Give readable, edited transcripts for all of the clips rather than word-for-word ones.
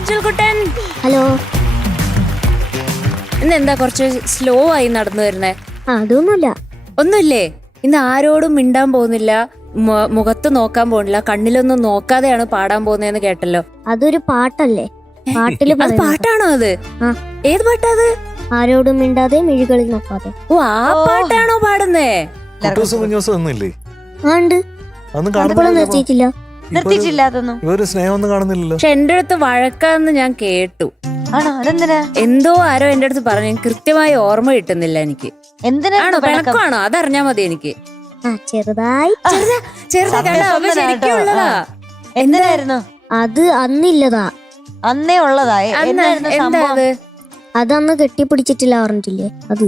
Little കുട്ടൻ. Hello. ഇന്നെന്താ കുറച്ച് slow ആയി നടന്നു വരുന്നേ? അതൊന്നുമില്ല. ഒന്നുമില്ലേ? ഇന്ന് ആരോടും മിണ്ടാൻ പോകുന്നില്ല, മുഖത്ത് നോക്കാൻ പോകുന്നില്ല, കണ്ണിലൊന്നും നോക്കാതെയാണ് പാടാൻ പോകുന്നതെന്ന് കേട്ടല്ലോ. അതൊരു പാട്ടല്ലേ? പാട്ടില് അത് പാട്ടാണോ അത്? ഏത് പാട്ടാ അത്? ആരോടും മിണ്ടാതെ മിഴികളിൽ നോക്കാതെ. ഓ, ആ പാട്ടാണോ പാടുന്നേ? നിർത്തിയിട്ടില്ല. ഇവര് സ്നേഹമൊന്നും കാണുന്നില്ലല്ലോ. പക്ഷെ എന്റെ അടുത്ത് വഴക്കാന്ന് ഞാൻ കേട്ടു. എന്തോ ആരോ എന്റെ അടുത്ത് പറഞ്ഞു, കൃത്യമായി ഓർമ്മ കിട്ടുന്നില്ല എനിക്ക്. ആണോ പിണക്കാണോ? അതറിഞ്ഞാ മതി എനിക്ക്. ചെറുതായി ശരിക്കുള്ളതാ. എന്തായിരുന്നു അത്? അന്നില്ലതാ, അന്നേ ഉള്ളതാ. എന്താ അത്? അതന്ന് കെട്ടിപ്പിടിച്ചിട്ടില്ല പറഞ്ഞിട്ടില്ലേ? അത്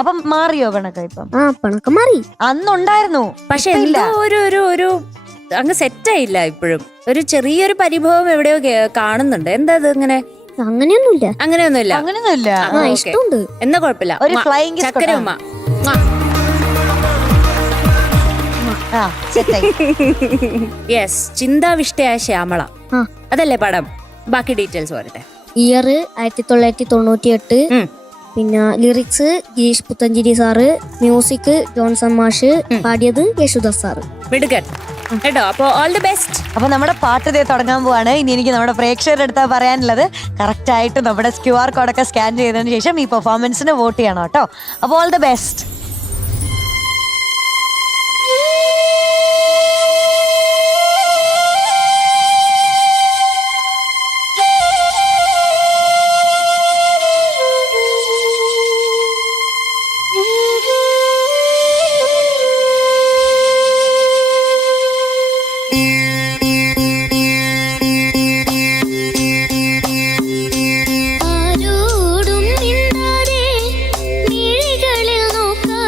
അപ്പം മാറിയോ പിണക്കം? ഇപ്പം പിണക്കം മാറി. അന്നുണ്ടായിരുന്നു, പക്ഷെ എന്തോ ഒരു അങ്ങ് സെറ്റായില്ല. ഇപ്പോഴും ഒരു ചെറിയൊരു പരിഭവം എവിടെയോ കാണുന്നുണ്ട്. എന്താ അത്? ഇങ്ങനെ അങ്ങനെയൊന്നുമില്ല. അങ്ങനെയൊന്നുമില്ല. ഇഷ്ടമുണ്ട്. എന്നാ കുഴപ്പമില്ല. ഒരു ഫ്ലൈയിങ് ചക്കര ഉമ്മ. യെസ്, ചിന്താവിഷ്ടയായ ശ്യാമള. അതല്ലേ പടം? ബാക്കി ഡീറ്റെയിൽസ് പറയട്ടെ. ഇയർ 1998. പിന്നെ lyrics Gireesh Puthenchery sir, music Johnson മാഷ്, പാടിയത് യേശുദാസ് സാറ്. മിടുക്കൻ കേട്ടോ. അപ്പൊ ഓൾ ദി ബെസ്റ്റ്. അപ്പൊ നമ്മുടെ പാട്ട് ഇതേ തുടങ്ങാൻ പോവാണ്. ഇനി എനിക്ക് നമ്മുടെ പ്രേക്ഷകരുടെ അടുത്താ പറയാനുള്ളത്, കറക്റ്റ് ആയിട്ട് നമ്മുടെ QR കോഡൊക്കെ സ്കാൻ ചെയ്തതിനു ശേഷം ഈ പെർഫോമൻസിന് വോട്ട് ചെയ്യണം കേട്ടോ. അപ്പൊ ഓൾ ദി ബെസ്റ്റ്. ആരോടും മിണ്ടാതെ മിഴികളിൽ നോക്കാതെ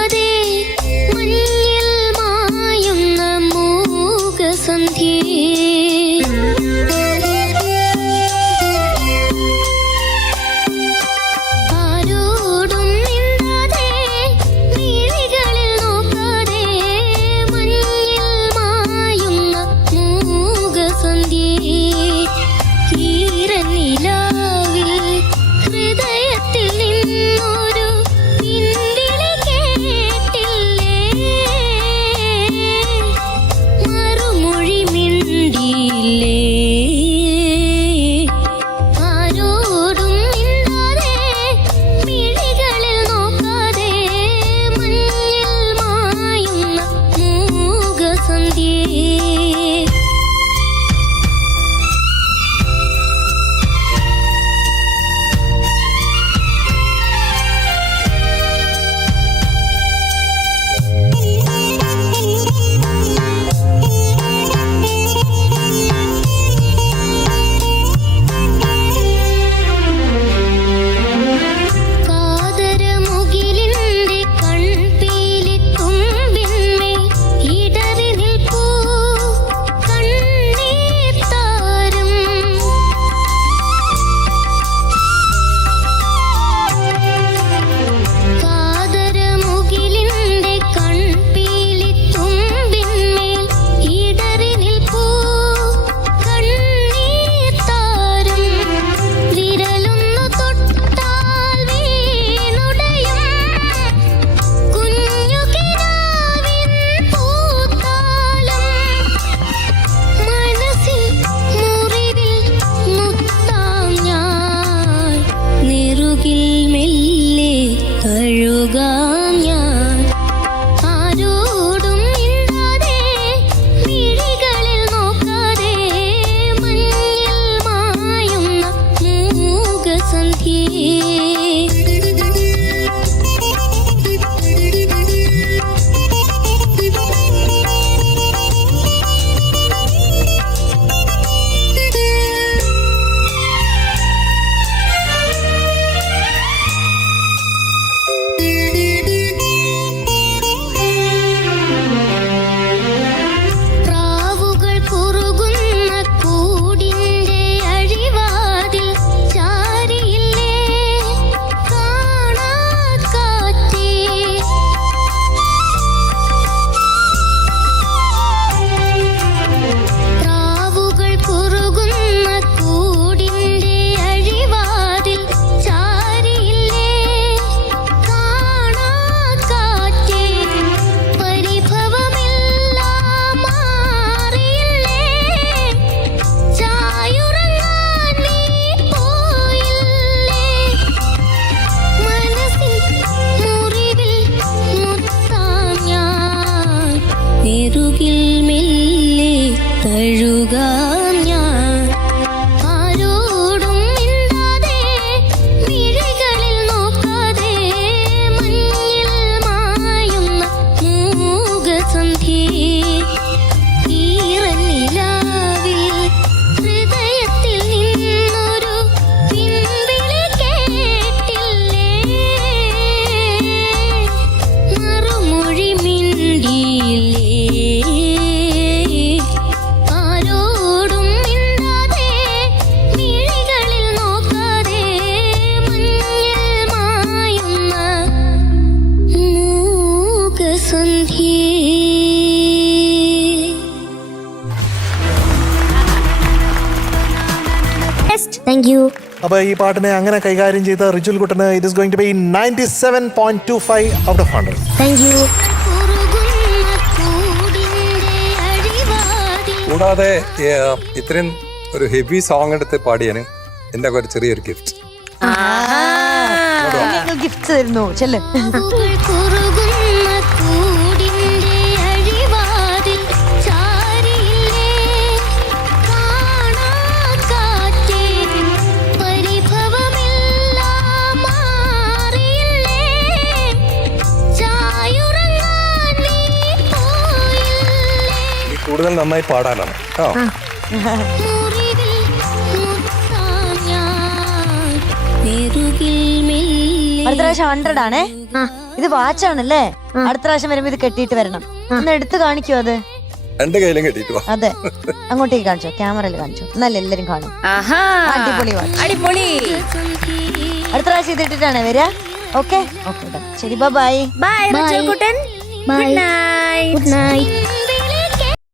താങ്ക് യു. അപ്പൊ ഈ പാട്ടിനെ അങ്ങനെ കൈകാര്യം ചെയ്ത റിജുൽ കുട്ടന് it is going to be 97.25 out of 100. Thank you. കൂടാതെ ഇത്രയും ഒരു ഹെവി സോങ് എടുത്ത് പാടിയാണ് എന്റെ ഒരു ചെറിയൊരു ഗിഫ്റ്റ്. ഗിഫ്റ്റ് തരുന്നു ചെല്ല്. കൂടുതൽ നന്നായി പാടാനാണ് കേട്ടോ. അടുത്ത പ്രാവശ്യം 100 ആണേ. ഇത് വാച്ചാണല്ലേ. അടുത്ത പ്രാവശ്യം വരുമ്പോ ഇത് കെട്ടിയിട്ട് വരണം. ഒന്ന് എടുത്ത് കാണിക്കോ അത്? 2 കയ്യിലും കെട്ടിട്ട് വാ. അതെ, അങ്ങോട്ടേക്ക് കാണിച്ചോ, ക്യാമറയിൽ കാണിച്ചോ, എന്നാലും എല്ലാരും കാണും. അടിപൊളി വാച്ച്. അടിപൊളി. അടുത്ത പ്രാവശ്യം ഇതിട്ടിട്ടാണ് വരിക. ഓക്കെ ഓക്കെ, ശരി, ബൈ ബൈ റിജുൽ കുട്ടൻ. Bye. Good night. Good night.